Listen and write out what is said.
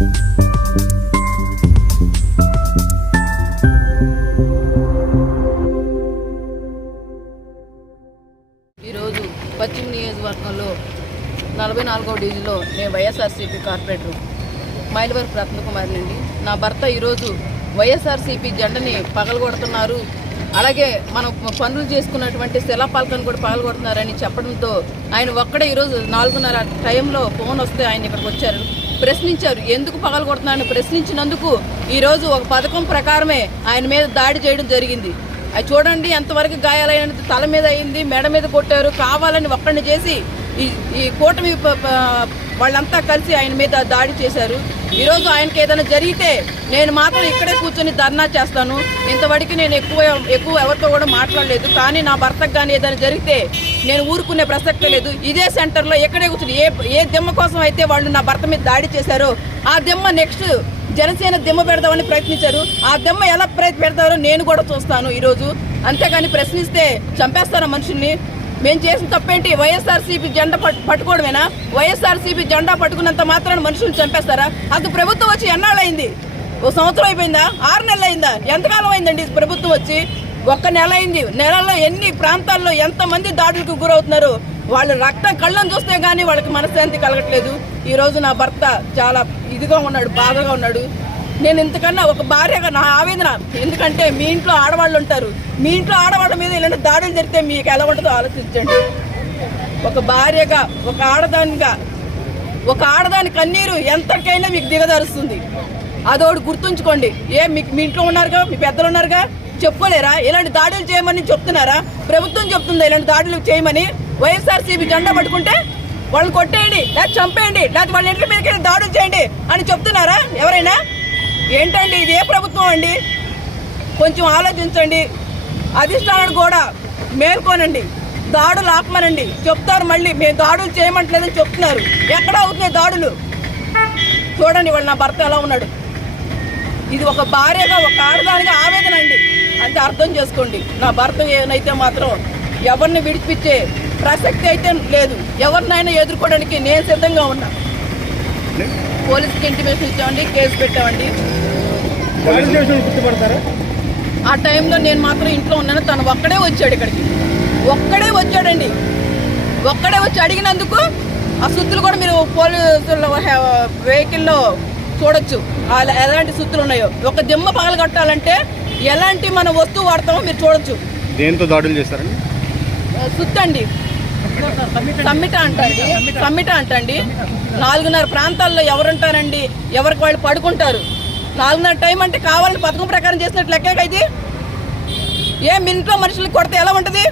ఈరోజు పశ్చిమ నియోజకవర్గంలో నలభై నాలుగవ డివిజన్లో నేను వైఎస్ఆర్సీపీ కార్పొరేటర్ మైలవర్ రత్నకుమారి నుండి నా భర్త ఈరోజు వైఎస్ఆర్సీపీ జెండని పగలగొడుతున్నారు అలాగే మనం పనులు చేసుకున్నటువంటి శిలాపాలకను కూడా పగలగొడుతున్నారని చెప్పడంతో ఆయన ఒక్కడే ఈరోజు నాలుగున్నర టైంలో ఫోన్ వస్తే ఆయన ఇక్కడికి వచ్చారు ప్రశ్నించారు ఎందుకు పగలగొడుతున్నారని ప్రశ్నించినందుకు ఈరోజు ఒక పథకం ప్రకారమే ఆయన మీద దాడి చేయడం జరిగింది అది చూడండి ఎంతవరకు గాయాలైనది తల మీద అయింది మెడ మీద కొట్టారు కావాలని ఒక్కడిని చేసి ఈ కూటమి వాళ్ళంతా కలిసి ఆయన మీద దాడి చేశారు ఈరోజు ఆయనకి ఏదైనా జరిగితే నేను మాత్రం ఇక్కడే కూర్చొని ధర్నా చేస్తాను ఇంతవరకు నేను ఎక్కువ ఎక్కువ ఎవరితో కూడా మాట్లాడలేదు కానీ నా భర్తకు కానీ ఏదైనా జరిగితే నేను ఊరుకునే ప్రసక్తి లేదు ఇదే సెంటర్లో ఎక్కడే కూర్చుని ఏ ఏ దిమ్మ కోసం అయితే వాళ్ళు నా భర్త మీద దాడి చేశారో ఆ దిమ్మ నెక్స్ట్ జనసేన దిమ్మ పెడదామని ప్రయత్నించారు ఆ దిమ్మ ఎలా ప్రయత్న పెడతారో నేను కూడా చూస్తాను ఈరోజు అంతేగాని ప్రశ్నిస్తే చంపేస్తారా మనుషుల్ని మేము చేసిన తప్పేంటి వైఎస్ఆర్సీపీ జెండా పట్టుకోవడమేనా వైఎస్ఆర్సీపీ జెండా పట్టుకున్నంత మాత్రాన్ని మనుషులు చంపేస్తారా అది ప్రభుత్వం వచ్చి ఎన్నాళ్ళైంది ఓ సంవత్సరం అయిపోయిందా ఆరు నెలలు అయిందా ఎంతకాలం అయిందండి ప్రభుత్వం వచ్చి ఒక్క నెల అయింది నెలలో ఎన్ని ప్రాంతాల్లో ఎంతమంది దాడులకు గురవుతున్నారు వాళ్ళు రక్తం కళ్ళను చూస్తే కానీ వాళ్ళకి మనశ్శాంతి కలగట్లేదు ఈరోజు నా భర్త చాలా ఇదిగా ఉన్నాడు బాధగా ఉన్నాడు నేను ఇంతకన్నా ఒక భార్యగా నా ఆవేదన ఎందుకంటే మీ ఇంట్లో ఆడవాళ్ళు ఉంటారు మీ ఇంట్లో ఆడవాళ్ళ మీద ఇలాంటి దాడులు జరిగితే మీకు ఎలా ఉంటుందో ఆలోచించండి ఒక భార్యగా ఒక ఆడదానిగా ఒక ఆడదాని కన్నీరు ఎంతకైనా మీకు దిగదారుస్తుంది అదోడు గుర్తుంచుకోండి ఏ మీకు మీ ఇంట్లో ఉన్నారుగా మీ పెద్దలు ఉన్నారుగా చెప్పలేరా ఇలాంటి దాడులు చేయమని చెప్తున్నారా ప్రభుత్వం చెప్తుందా ఇలాంటి దాడులు చేయమని వైఎస్ఆర్సీపీ జెండా పట్టుకుంటే వాళ్ళని కొట్టేయండి లేకపోతే చంపేయండి లేకపోతే వాళ్ళ ఇంటి మీదకి దాడులు చేయండి అని చెప్తున్నారా ఎవరైనా ఏంటండి ఇది ఏ ప్రభుత్వం అండి కొంచెం ఆలోచించండి అధిష్టానాన్ని కూడా మేల్కోనండి దాడులు ఆపమనండి చెప్తారు మళ్ళీ మేము దాడులు చేయమంటలేదని చెప్తున్నారు ఎక్కడ అవుతున్నాయి దాడులు చూడండి వాళ్ళు నా భర్త ఎలా ఉన్నాడు ఇది ఒక భార్యగా ఒక ఆడదానికి ఆవేదన అండి అంటే అర్థం చేసుకోండి నా భర్త ఏమైతే మాత్రం ఎవరిని విడిపించే ప్రసక్తి అయితే లేదు ఎవరినైనా ఎదుర్కోవడానికి నేను సిద్ధంగా ఉన్నా పోలీసుకి ఇంటిమేషన్ ఇచ్చామండి కేసు పెట్టామండి ఆ టైంలో నేను మాత్రం ఇంట్లో ఉన్నాను తను ఒక్కడే వచ్చాడు ఇక్కడికి ఒక్కడే వచ్చాడండి ఒక్కడే వచ్చి అడిగినందుకు ఆ సుత్తులు కూడా మీరు పోలీసుల వెహికల్లో చూడొచ్చు ఎలాంటి సుత్తులు ఉన్నాయో ఒక దిమ్మ పగల కట్టాలంటే ఎలాంటి మన వస్తువు వాడతామో మీరు చూడొచ్చు దేంతో దాడులు చేస్తారండి సుత్తండి సమ్మిట అంటండి సమ్మిట అంటండి నాలుగున్నర ప్రాంతాల్లో ఎవరుంటారండి ఎవరికి వాళ్ళు పడుకుంటారు నాలుగున్నర టైం అంటే కావాలని పథకం ప్రకారం చేసినట్లు లెక్క ఇది ఏం ఇంట్లో మనుషులకు కొడితే ఎలా ఉంటుంది